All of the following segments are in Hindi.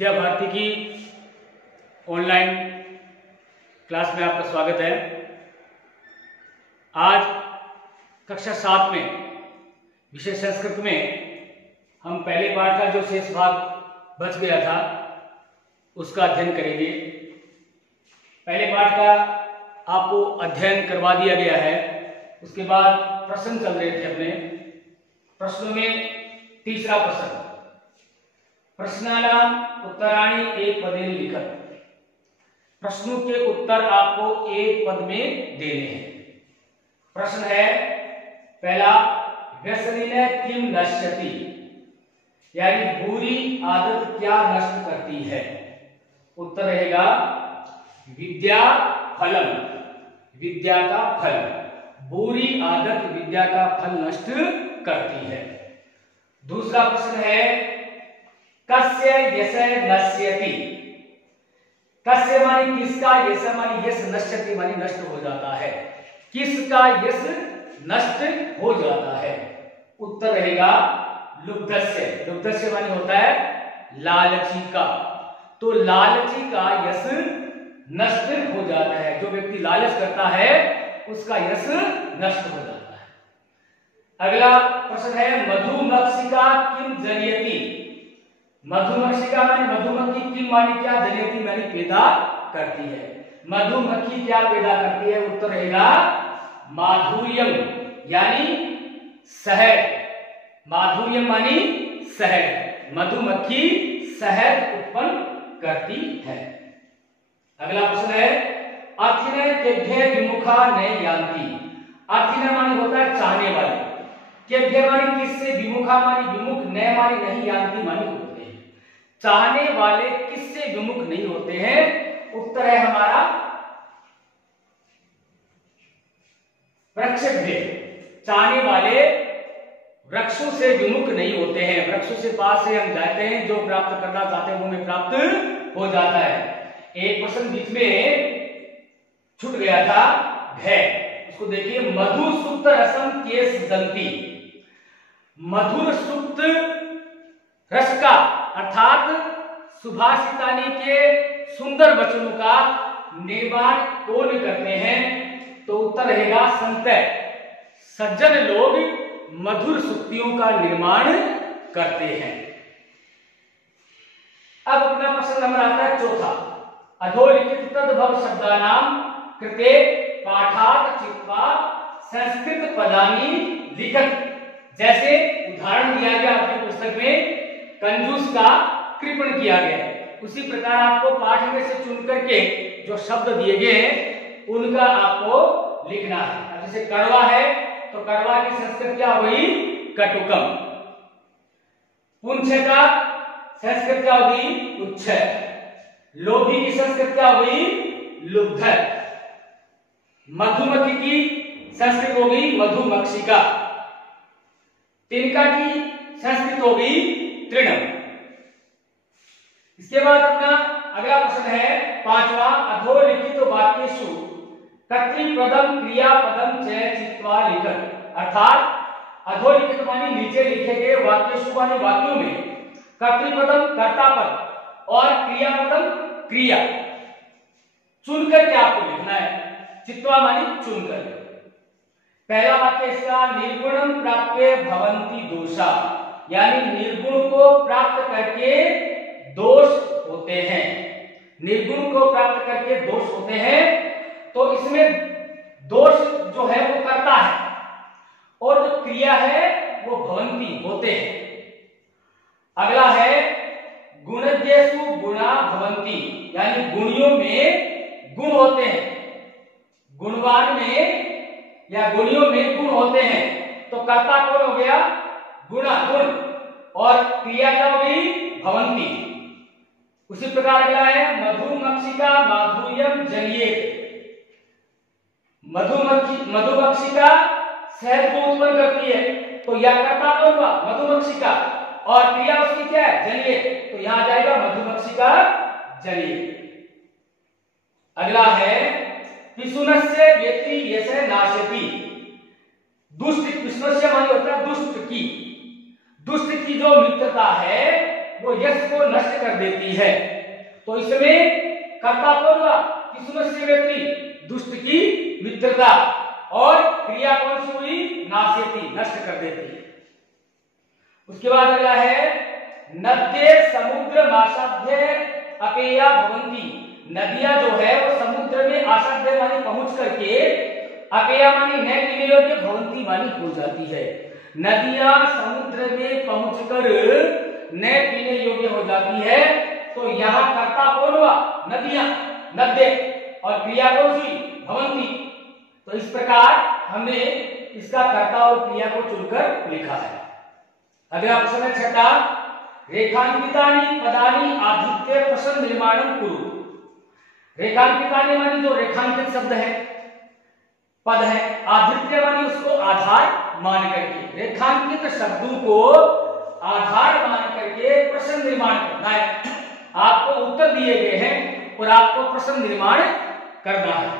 विद्या भारती की ऑनलाइन क्लास में आपका स्वागत है। आज कक्षा 7 में विषय संस्कृत में हम पहले पाठ का जो शेष भाग बच गया था उसका अध्ययन करेंगे। पहले पाठ का आपको अध्ययन करवा दिया गया है। उसके बाद प्रश्न चल रहे थे अपने प्रश्नों में। तीसरा प्रश्न, प्रश्नानाम उत्तराणि एक पदेन लिखत। प्रश्नों के उत्तर आपको एक पद में देने हैं। प्रश्न है पहला, व्यसनिनः किम नश्यति, यानी बुरी आदत क्या नष्ट करती है। उत्तर रहेगा विद्या फलम, विद्या का फल। बुरी आदत विद्या का फल नष्ट करती है। दूसरा प्रश्न है कस्य यश नश्यति। कस्य मानी किसका, यश मानी यश, नश्यति मानी नष्ट हो जाता है। किसका यश नष्ट हो जाता है। उत्तर रहेगा लुब्धस्य। लुब्धस्य मानी होता है लालची का। तो लालची का यश नष्ट हो जाता है। जो व्यक्ति लालच करता है उसका यश नष्ट हो जाता है। अगला प्रश्न है मधुमक्षिका किम जनयति। मधुमक्षिका मानी मधुमक्खी, किम मानी क्या, जनयति मानी पैदा करती है। मधुमक्खी क्या पैदा करती है। उत्तर रहेगा माधुर्यम, यानी शहद। माधुर्यम मानी शहद। मधुमक्खी शहद उत्पन्न करती है। अगला प्रश्न है अर्थिन केभ्य विमुखा न यान्ति। अर्थिन मानी होता है चाहने वाले, केभ्य मानी किससे, विमुखा मानी विमुख, न मानी नहीं, यान्ति मानी होते हैं। चाहने वाले किससे विमुख नहीं होते हैं। उत्तर है हमारा वृक्षभ्य। चाहने वाले वृक्षों से विमुख नहीं होते हैं। वृक्षों से पास से हम जाते हैं, जो प्राप्त करना चाहते हैं वो हमें प्राप्त हो जाता है। एक प्रश्न बीच में छूट गया था, भय। उसको देखिए, मधु सुप्त रसम केस दंती। मधुर सुप्त रस का अर्थात सुभाषितानी के सुंदर वचनों का निर्माण कौन करते हैं। तो उत्तर रहेगा संतय। सज्जन लोग मधुर सुक्तियों का निर्माण करते हैं। अब अपना प्रश्न नंबर आता है चौथा, अधोलिखित तद्भव शब्दानाम कृते पाठात् चित्वा संस्कृत पदानि लिखत। जैसे उदाहरण दिया गया अपनी पुस्तक में, कंजूस का कृपण किया गया है, उसी प्रकार आपको पाठ में से चुन करके जो शब्द दिए गए हैं उनका आपको लिखना है। जैसे कड़वा है तो कड़वा की संस्कृत क्या हुई, कटुकम। पुंछ का संस्कृत क्या हुई, उच्छ। लोभी की संस्कृत क्या हुई, लुब्ध। मधुमक्खी की संस्कृत होगी मधुमक्षिका। तिनका की संस्कृत होगी तृणम। इसके बाद अपना अगला प्रश्न है पांचवा, अधोलिखित वाक्येषु कर्तृपदम क्रियापदम च चित्वा लिखत। अर्थात अधोलिखित मानी नीचे लिखे गए, वाक्येषु मानी वाक्यों में, कर्तृपदम कर्तापद और क्रियापदम क्रिया चुनकर के आपको लिखना है। चित्वा मानी चुनकर। पहला वाक्य इसका, निर्गुणम प्राप्य भवन्ति दोषा, यानी निर्गुण को प्राप्त करके दोष होते हैं। निर्गुण को प्राप्त करके दोष होते हैं। तो इसमें दोष जो है वो करता है और जो क्रिया है वो भवन्ति होते हैं। अगला है गुणज्ञेषु गुणा भवन्ति, यानी गुणियों में गुण होते हैं। गुणवान में या गुणियों में गुण होते हैं। तो कर्ता कौन हो गया, गुणा, गुण, और क्रिया क्या होगी, भवन्ति। उसी प्रकार अगला है मधुमक्षिका माधुर्यम जनियेत। मधुमक्षिका शहद को उत्पन्न करती है, तो यह कर्ता कौन हुआ, मधुमक्षिका, और क्रिया उसकी क्या है, जनियेत। तो यहां आ जाएगा मधुमक्षिका जनियेत। अगला है पिशुनस्य व्यक्ति यश नाशति। दुष्ट, पिशुनस्य माने होता है दुष्ट की। दुष्ट की जो मित्रता है वो यश को नष्ट कर देती है। तो इसमें कर्ता कौन हुआ? किसुनस्य व्यक्ति, दुष्ट की मित्रता, और क्रिया कौन सी हुई? नास्यति, नष्ट कर देती है। उसके बाद अगला है नद्ये समुद्र मासाध्य अपेया भवन्ति। नदियां जो है वो समुद्र में आसाध्य मानी पहुंच करके अपेया मानी न पीने योग्य, भवन्ति मानी हो जाती है। नदियां समुद्र में पहुंचकर न पीने योग्य हो जाती है। तो यहाँ कर्ता कौन हुआ? नदियां, नद्य, और क्रिया कौन सी? भवन्ति। तो इस प्रकार हमने इसका कर्ता और क्रिया को चुनकर लिखा है। अगला प्रश्न है छठा, रेखांकितानि पदानि आधृत्य प्रश्न निर्माणं कुरु। रेखांकितानि मानी जो रेखांकित शब्द है, पद है, आधृत्य मानी उसको आधार मान करके, रेखांकित शब्दों को आधार मान करके प्रश्न निर्माण करना है। आपको उत्तर दिए गए हैं और आपको प्रश्न निर्माण करना है।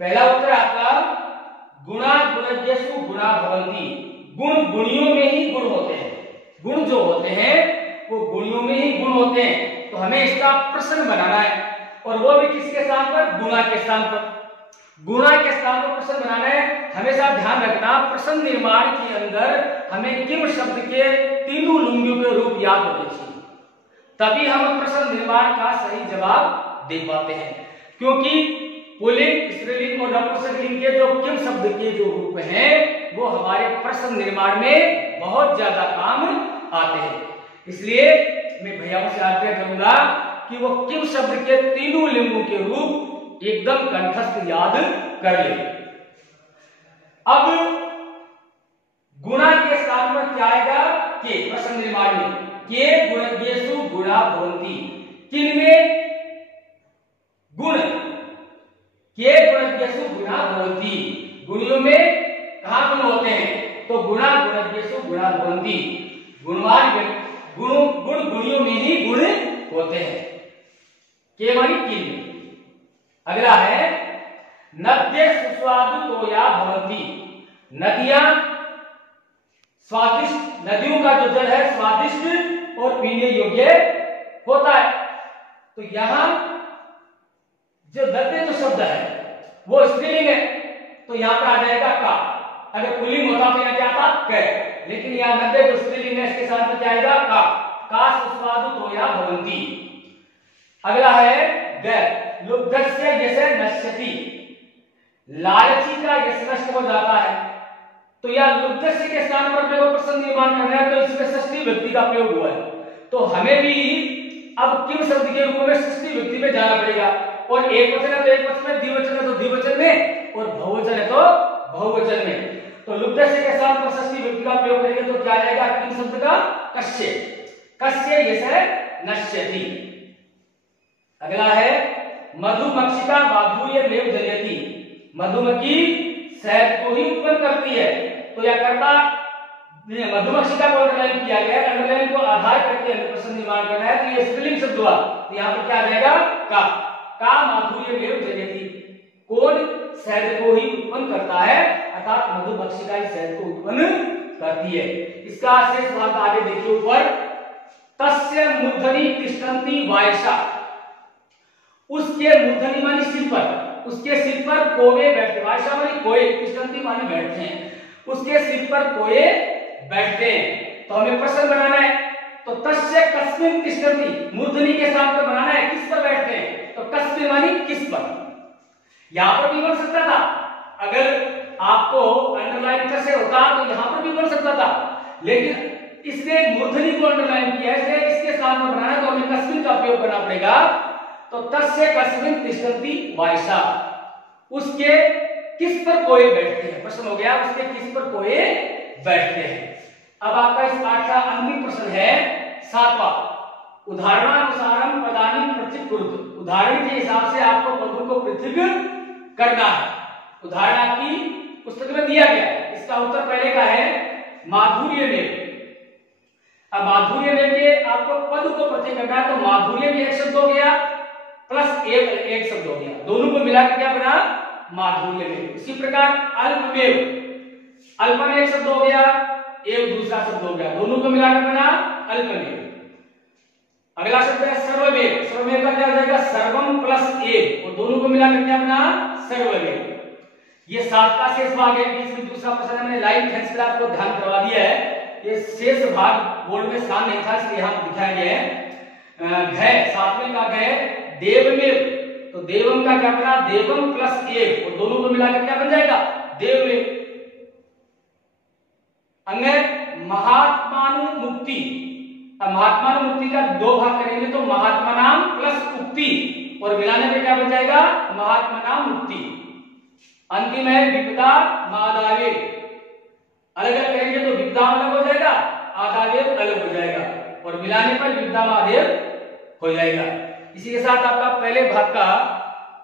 पहला उत्तर आपका गुणा गुणज्ञेषु गुणा भवन्ति। गुण गुणियों में ही गुण होते हैं। गुण जो होते हैं वो गुणियों में ही गुण होते हैं। तो हमें इसका प्रश्न बनाना है, और वो भी किसके स्थान पर? गुणा के स्थान पर। गुणा के स्थान पर प्रश्न बनाना है। हमेशा ध्यान रखना, प्रश्न निर्माण के अंदर हमें किम शब्द के तीनों लिंगों के रूप याद होने चाहिए, तभी हम प्रश्न निर्माण का सही जवाब दे पाते हैं। क्योंकि पुल्लिंग, स्त्रीलिंग और नपुंसकलिंग के जो किम शब्द के जो रूप हैं वो हमारे प्रश्न निर्माण में बहुत ज्यादा काम आते हैं। इसलिए मैं भैयाओं से आग्रह करूंगा कि वो किम शब्द के तीनों लिंगों के रूप एकदम कंठस्थ याद कर ले। अब गुणा के स्थान पर क्या आएगा? के। प्रश्न निर्माण में के गुणज्ञेषु गुणा भवन्ति। किनमें गुण? के गुणज्ञेषु गुणा भवन्ति। गुणियों में कहां गुण होते हैं? तो गुणा गुणज्ञेषु गुणा भवन्ति। गुणवान गुण गुणियों में ही गुण होते हैं। के मानी किन। अगला है नद्ये सुस्वादु तोया भवन्ति। नदियां स्वादिष्ट, नदियों का जो जल है स्वादिष्ट और पीने योग्य होता है। तो यहां जो नद्य जो शब्द है वो स्त्रीलिंग है, तो यहां पर आ जाएगा का। अगर पुल्लिंग होता तो यहां क्या था? क। लेकिन यहां नद्य जो स्त्रीलिंग है इसके साथ में क्या आएगा? का सुस्वादु तोया भवन्ति। अगला है ग। लुब्धस्य यस्य नश्यति। लालची का यश नष्ट हो जाता है। तो यह लुब्धस्य के स्थान पर प्रयोग प्रश्न निर्माण करना है, तो इसमें षष्ठी व्यक्ति का प्रयोग हुआ है। तो हमें भी अब किम शब्द के रूप में षष्ठी व्यक्ति में जाना पड़ेगा। और एक वचन है तो एक वचन में, द्विवचन है तो द्विवचन में, और बहुवचन है तो बहुवचन में। तो लुब्धस्य के स्थान पर षष्ठी व्यक्ति का प्रयोग करेंगे तो क्या आ जाएगा? किम शब्द का? कस्य। कस्य यस्य नश्यति। अगला है मधुमक्षिका माधुर्य मेव जनयति। मधुमक्खी शहद को ही उत्पन्न करती है। तो यह कर्ता मधुमक्षिका को अंडरलाइन किया गया है। अंडरलाइन को आधार करके प्रश्न निर्माण करना है। तो ये स्त्रीलिंग शब्द हुआ, तो यहाँ पर क्या आ जाएगा? का माधुर्य मेव जनयति। कौन? शहद को ही उत्पन्न करता है, अर्थात मधुमक्षिका ही शहद को उत्पन्न करती है। इसका शेष भाग आगे देखिए ऊपर। तस्य मूर्धनि तिष्ठन्ति वायसा। उसके मूर्धनि मानी सिर पर, उसके सिर पर कोवे बैठते। वायसा मानी कोए, तिष्ठन्ति मानी बैठते हैं। उसके सिर पर कोए बैठते हैं। तो हमें प्रश्न बनाना है। तो तस्य कस्मिन् तिष्ठन्ति, मूर्धनि के स्थान पर बनाना है। किस पर बैठते हैं? तो कस्मिन् मानी किस पर। यहां पर भी बन सकता था, अगर आपको अंडरलाइन कैसे होता तो यहां पर भी बन सकता था, लेकिन इसने मूर्धनि को अंडरलाइन किया है, इसलिए इसके स्थान पर बनाना है। तो हमें कस्मिन् का प्रयोग करना पड़ेगा। तो तस्य कस्मिन् तिष्ठन्ति वायसा। उसके किस पर कोए बैठते हैं। प्रश्न हो गया उसके किस पर कोए बैठते हैं। अब आपका इस पाठ का अंतिम प्रश्न है 7वां। उदाहरणानुसारम पदानि पृथक् कुरुत। उदाहरण के हिसाब से आपको पदों को पृथक करना है। उदाहरण आपकी पुस्तक में दिया गया है। इसका उत्तर पहले का है माधुर्य में। अब माधुर्य में के आपको पद को पृथक करना है। तो माधुर्य में एक शब्द हो गया प्लस एक शब्द हो गया, दोनों को मिलाकर क्या बना? माधुर्य में। इसी प्रकार अल्पमेव, अल्प में एक शब्द हो गया, एक दूसरा शब्द हो गया, दोनों को मिलाकर बना अल्पमेव। अगला शब्द है सर्वमेव। सर्वमेव का क्या हो जाएगा? सर्वम प्लस एव, और दोनों को मिलाकर क्या बना? सर्वमेव। ये 7 का शेष भाग है। बीच में दूसरा प्रश्न है, मैंने लाइन खींच कर आपको ध्यान करवा दिया है। ये शेष भाग बोर्ड में स्थान नहीं था, इसलिए यहाँ दिखाया गया है। घ 7वें का घ देवमेव, तो देवम का क्या बना? देवम प्लस एव, और दोनों को मिलाकर क्या बन जाएगा? देवमेव। अंग महात्मानुमुक्ति। अब महात्मानुमुक्ति का 2 भाग करेंगे तो महात्मा नाम प्लस उक्ति, और मिलाने में क्या बन जाएगा? महात्मा नाम मुक्ति। अंतिम है विपदा मादावेव। अलग अलग करेंगे तो विपदा अलग हो जाएगा, आदावेव अलग हो जाएगा, और मिलाने पर विपदा महादेव हो जाएगा। इसी के साथ आपका पहले भाग का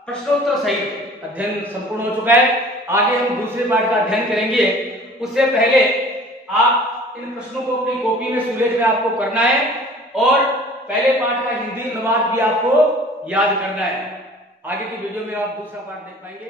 प्रश्नोत्तर सहित अध्ययन संपूर्ण हो चुका है। आगे हम दूसरे पार्ट का अध्ययन करेंगे। उससे पहले आप इन प्रश्नों को अपनी कॉपी में सुलेख में आपको करना है, और पहले पार्ट का हिंदी अनुवाद भी आपको याद करना है। आगे की वीडियो में आप दूसरा पार्ट देख पाएंगे।